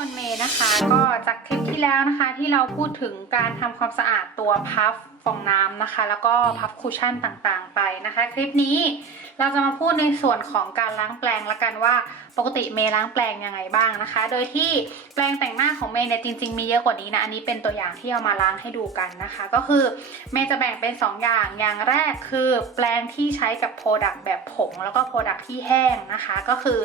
คนเมย์นะคะ ก็จากคลิปที่แล้วนะคะที่เราพูดถึงการทำความสะอาดตัวพัฟฟองน้ำนะคะ แล้วก็พัฟคุชชั่นต่างๆ ไปนะคะ คลิปนี้เราจะมาพูดในส่วนของการล้างแปลงละกันว่าปกติเมย์ล้างแปลงยังไงบ้างนะคะ โดยที่แปลงแต่งหน้าของเมย์เนี่ยจริง ๆ มีเยอะกว่านี้นะอันนี้เป็นตัวอย่างที่เอามาล้างให้ดูกันนะคะ ก็คือเมย์จะแบ่งเป็น 2 อย่างอย่างแรกคือแปลงที่ใช้กับโปรดักต์แบบผง แล้วก็โปรดักต์ที่แห้งนะคะ ก็คือ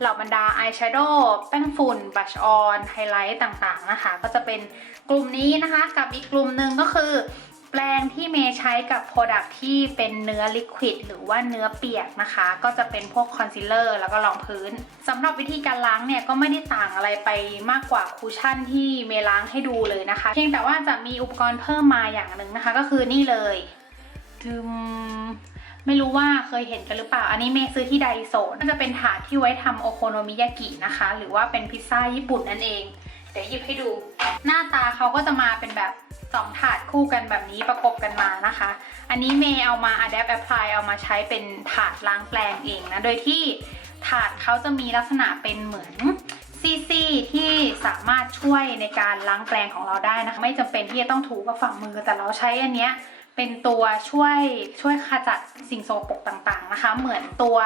เหล่าบรรดาอายแชโดว์แป้งฝุ่นบัชออนไฮไลท์ต่างๆนะคะ ก็จะเป็นกลุ่มนี้นะคะ กับอีกกลุ่มหนึ่งก็คือ แปลงที่เมย์ใช้กับโปรดักที่เป็นเนื้อลิควิดหรือว่าเนื้อเปียกนะคะ ก็จะเป็นพวกคอนซีลเลอร์แล้วก็รองพื้นสำหรับวิธีการล้างเนี่ยก็ไม่ได้ต่างอะไรไปมากกว่าคูชั่นที่เมย์ล้างให้ดูเลยนะคะ เพียงแต่ว่าจะมีอุปกรณ์เพิ่มมาอย่างหนึ่งนะคะ ก็คือนี่เลยดึมไม่รู้ว่าเคยเห็นกันหรือเปล่า อันนี้เมย์ซื้อที่ไดโซน่าจะเป็นถาดที่ไว้ทำโอโคโนมิยากินะคะ หรือว่าเป็นพิซซ่าญี่ปุ่นนั่นเอง เดี๋ยวหยิบให้ดู หน้าตาเขาก็จะมาเป็นแบบ สองถาดคู่กันแบบนี้ประกบกันมานะคะ อันนี้เมย์เอามา adapt apply เอามาใช้เป็นถาดล้างแปลงเองนะ โดยที่ถาดเขาจะมีลักษณะเป็นเหมือนซีซีที่สามารถช่วยในการล้างแปลงของเราได้นะคะ ไม่จำเป็นที่จะต้องถูกับฝั่งมือ แต่เราใช้อันเนี้ยเป็นตัวช่วยช่วยขจัดสิ่งโสโปรกต่างๆนะคะ เหมือนตัว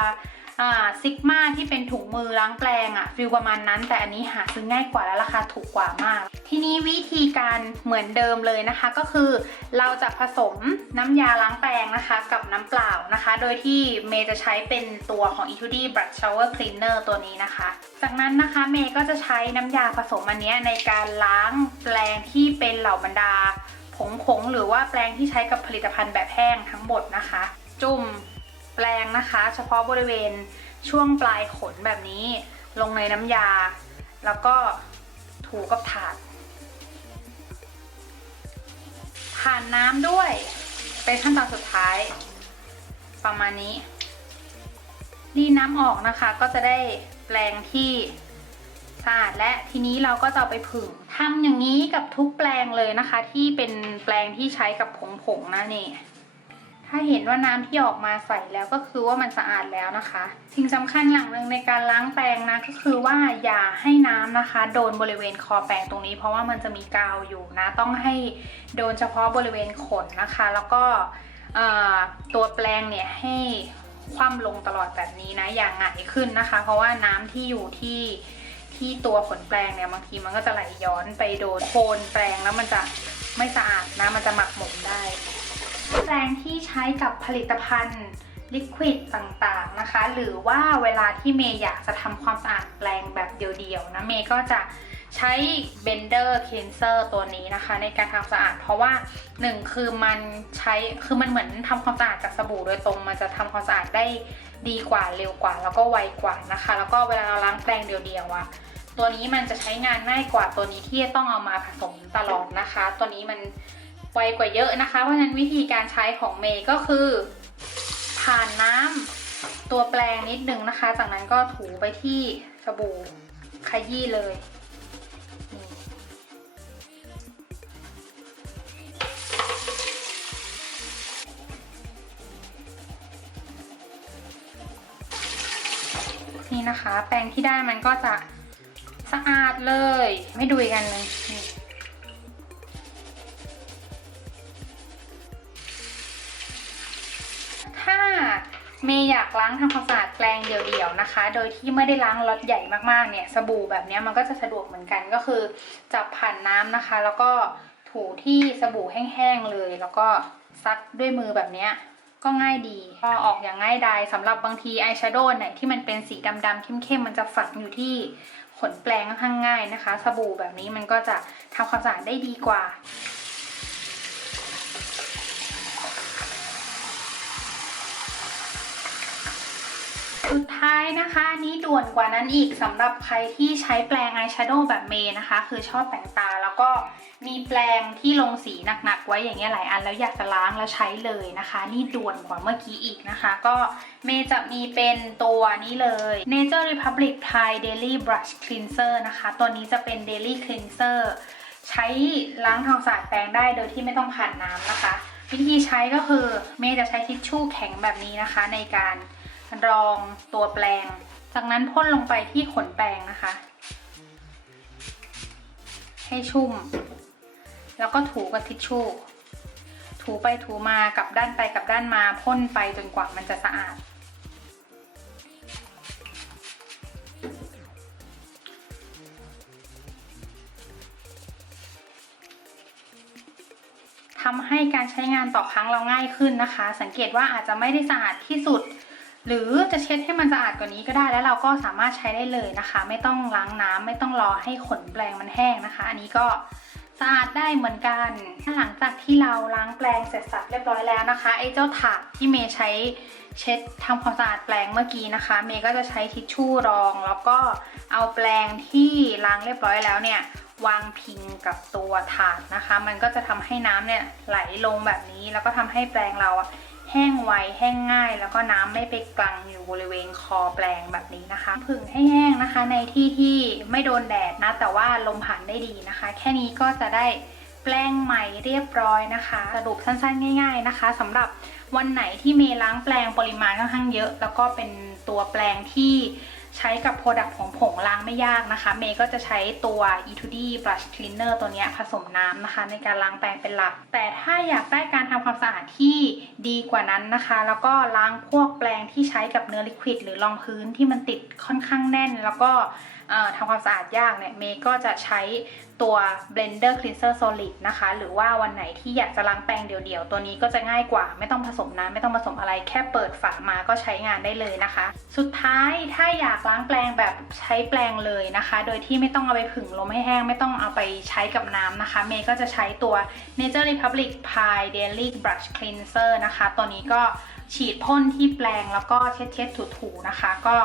ซิกมาที่เป็นถุงมือล้างแปลงอะฟิลประมาณนั้น แต่อันนี้หาซื้อง่ายกว่าและราคาถูกกว่ามาก ทีนี้วิธีการเหมือนเดิมเลยนะคะ ก็คือเราจะผสมน้ำยาล้างแปรงนะคะ กับน้ำเปล่านะคะ โดยที่เมย์จะใช้เป็นตัวของ Etude Brush Shower Cleaner ตัวนี้นะคะ จากนั้นนะคะเมย์ก็จะใช้น้ำยาผสมอันนี้ในการล้างแปลงที่เป็นเหล่าบรรดาผงผงหรือว่าแปลงที่ใช้กับผลิตภัณฑ์แบบแห้งทั้งหมดนะคะ จุ่ม แปลงนะคะ เฉพาะบริเวณช่วงปลายขนแบบนี้ ลงในน้ำยา แล้วก็ถูกับถาดผ่านน้ำด้วย เป็นขั้นตอนสุดท้าย ประมาณนี้รีน้ำออกนะคะก็จะได้แปลงที่สะอาดและทีนี้เราก็จะไปผึ่งทำอย่างนี้กับทุกแปลงเลยนะคะ ที่เป็นแปลงที่ใช้กับผงผงนะนี่ ถ้าเห็นว่าน้ำที่ออกมาใสแล้วก็คือว่ามันสะอาดแล้วนะคะ สิ่งสำคัญอย่างหนึ่งในการล้างแปรงนะก็คือว่าอย่าให้น้ำนะคะ โดนบริเวณคอแปรงตรงนี้ เพราะว่ามันจะมีกาวอยู่นะ ต้องให้โดนเฉพาะบริเวณขนนะคะ แล้วก็ตัวแปรงเนี่ยให้คว่ำลงตลอดแบบนี้นะอย่างหงายขึ้นนะคะ เพราะว่าน้ำที่อยู่ที่ที่ตัวขนแปรงเนี่ยบางทีมันก็จะไหลย้อนไปโดนโคนแปรงแล้วมันจะไม่สะอาดนะมันจะหมักหมมได้ แปรงที่ใช้กับผลิตภัณฑ์ลิควิดต่างๆนะคะ หรือว่าเวลาที่เมย์อยากจะทำความสะอาดแปรงแบบเดียวๆนะเมย์ก็จะใช้ Bender Cleanser ตัวนี้นะคะ ในการทำสะอาด เพราะว่าหนึ่งคือมันใช้คือมันเหมือนทำความสะอาดจากสบู่โดยตรง มันจะทำความสะอาดได้ดีกว่าเร็วกว่า แล้วก็ไวกว่านะคะ แล้วก็เวลาเราล้างแปรงเดียวๆอะตัวนี้มันจะใช้งานง่ายกว่าตัวนี้ที่ต้องเอามาผสมตลอดนะคะ ตัวนี้มัน ไวกว่าเยอะนะคะ เพราะฉะนั้นวิธีการใช้ของเมย์ก็คือ ผ่านน้ำตัวแปรงนิดนึงนะคะ จากนั้นก็ถูไปที่สบู่ขยี้เลยนี่นะคะ แปรงที่ได้มันก็จะสะอาดเลย ไม่ดูอีกอันหนึง เมย์อยากล้างทำความสะอาดแปรงเดี่ยวๆนะคะ โดยที่ไม่ได้ล้างล็อตใหญ่มากๆเนี่ยสบู่แบบนี้มันก็จะสะดวกเหมือนกันก็คือ จับผ่านน้ำนะคะ แล้วก็ถูที่สบู่แห้งๆเลย แล้วก็ซักด้วยมือแบบนี้ก็ง่ายดีก็ออกอย่างง่ายดายสำหรับบางทีอายแชโดว์ไหนที่มันเป็นสีดำๆเข้มๆมันจะฝังอยู่ที่ขนแปรงค่อนข้างง่ายนะคะ สบู่แบบนี้มันก็จะทำความสะอาดได้ดีกว่า สุดท้ายนะคะนี้ด่วนกว่านั้นอีกสำหรับใครที่ใช้แปรงอายแชโดว์แบบเมย์นะคะ คือชอบแต่งตาแล้วก็มีแปรงที่ลงสีหนักๆไว้อย่างเงี้ยหลายอันแล้วอยากจะล้างแล้วใช้เลยนะคะ นี่ด่วนกว่าเมื่อกี้อีกนะคะ ก็เมย์จะมีเป็นตัวนี้เลย Nature Republic Thai Daily Brush Cleanser นะคะ ตัวนี้จะเป็น Daily Cleanser ใช้ล้างทางสะอาดแปรงได้โดยที่ไม่ต้องผ่านน้ำนะคะ วิธีใช้ก็คือเมย์จะใช้ทิชชู่แข็งแบบนี้นะคะ ในการ รองตัวแปรงจากนั้นพ่นลงไปที่ขนแปรงนะคะ ให้ชุ่ม แล้วก็ถูกับทิชชู่ ถูไปถูมากับด้านไปกับด้านมาพ่นไปจนกว่ามันจะสะอาด ทำให้การใช้งานต่อครั้งเราง่ายขึ้นนะคะ สังเกตว่าอาจจะไม่ได้สะอาดที่สุด หรือจะเช็ดให้มันสะอาดกว่านี้ก็ได้แล้วเราก็สามารถใช้ได้เลยนะคะ ไม่ต้องล้างน้ำไม่ต้องรอให้ขนแปรงมันแห้งนะคะ อันนี้ก็สะอาดได้เหมือนกันหลังจากที่เราล้างแปรงเสร็จสับเรียบร้อยแล้วนะคะไอ้เจ้าถาดที่เมย์ใช้เช็ดทำความสะอาดแปรงเมื่อกี้นะคะ เมย์ก็จะใช้ทิชชู่รอง แล้วก็เอาแปรงที่ล้างเรียบร้อยแล้วเนี่ยวางพิงกับตัวถาดนะคะ มันก็จะทำให้น้ำเนี่ยไหลลงแบบนี้ แล้วก็ทำให้แปรงเราอะ แห้งไวแห้งง่าย แล้วก็น้ำไม่ไปกลังอยู่บริเวณคอแปลงแบบนี้นะคะ ผึ่งให้แห้งนะคะในที่ที่ไม่โดนแดดนะ แต่ว่าลมผ่านได้ดีนะคะ แค่นี้ก็จะได้แปลงใหม่เรียบร้อยนะคะ สรุปสั้นๆ ง่าย ๆนะคะสำหรับวันไหนที่เมล้างแปลงปริมาณค่อนข้างเยอะ แล้วก็เป็นตัวแปลงที่ ใช้กับโปรดักต์ของผงล้างไม่ยากนะคะ เมย์ก็จะใช้ตัว e2d brush cleaner ตัวนี้ผสมน้ำนะคะ ในการล้างแปรงเป็นหลัก แต่ถ้าอยากได้การทำความสะอาดที่ดีกว่านั้นนะคะ แล้วก็ล้างพวกแปรงที่ใช้กับเนื้อลิควิดหรือรองพื้นที่มันติดค่อนข้างแน่นแล้วก็ ทำความสะอาดยากเนี่ยเมย์ก็จะใช้ตัว blender cleanser solid นะคะ หรือว่าวันไหนที่อยากจะล้างแปรงเดี่ยวๆ ตัวนี้ก็จะง่ายกว่าไม่ต้องผสมน้ำไม่ต้องผสมอะไรแค่เปิดฝามาก็ใช้งานได้เลยนะคะ สุดท้ายถ้าอยากล้างแปรงแบบใช้แปรงเลยนะคะ โดยที่ไม่ต้องเอาไปผึ่งลมให้แห้งไม่ต้องเอาไปใช้กับน้ำนะคะ เมย์ก็จะใช้ตัว Nature Republic Pie Daily Brush Cleanser นะคะ ตัวนี้ก็ ฉีดพ่นที่แปลงแล้วก็เช็ดเช็ดๆถูๆนะคะ ก็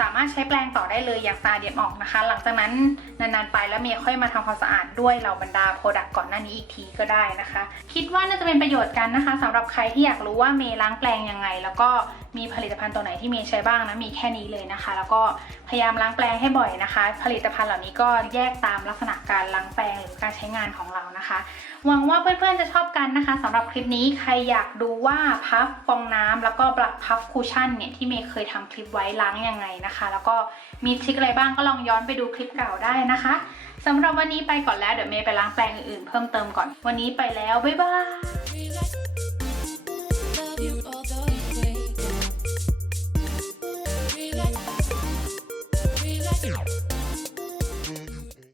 สามารถใช้แปลงต่อได้เลยอย่างตาเดียมออกนะคะ หลังจากนั้นนานๆไปแล้วเมย์ค่อยมาทำความสะอาดด้วยเหล่าบรรดาโปรดักต์ก่อนหน้านี้อีกทีก็ได้นะคะ คิดว่าน่าจะเป็นประโยชน์กันนะคะสำหรับใครที่อยากรู้ว่าเมย์ล้างแปลงยังไง แล้วก็ มีผลิตภัณฑ์ตัวไหนที่เมย์ใช้บ้างนะมีแค่นี้เลยนะคะ แล้วก็พยายามล้างแปรงให้บ่อยนะคะ ผลิตภัณฑ์เหล่านี้ก็แยกตามลักษณะการล้างแปรงหรือการใช้งานของเรานะคะ หวังว่าเพื่อนๆจะชอบกันนะคะสำหรับคลิปนี้ใครอยากดูว่าพัฟฟองน้ำแล้วก็บลักพัฟคูชั่นเนี่ยที่เมย์เคยทำคลิปไว้ล้างยังไงนะคะ แล้วก็มีทริคอะไรบ้างก็ลองย้อนไปดูคลิปเก่าได้นะคะสำหรับวันนี้ไปก่อนแล้วเดี๋ยวเมย์ไปล้างแปรงอื่นๆเพิ่มเติมก่อนวันนี้ไปแล้วบ๊ายบาย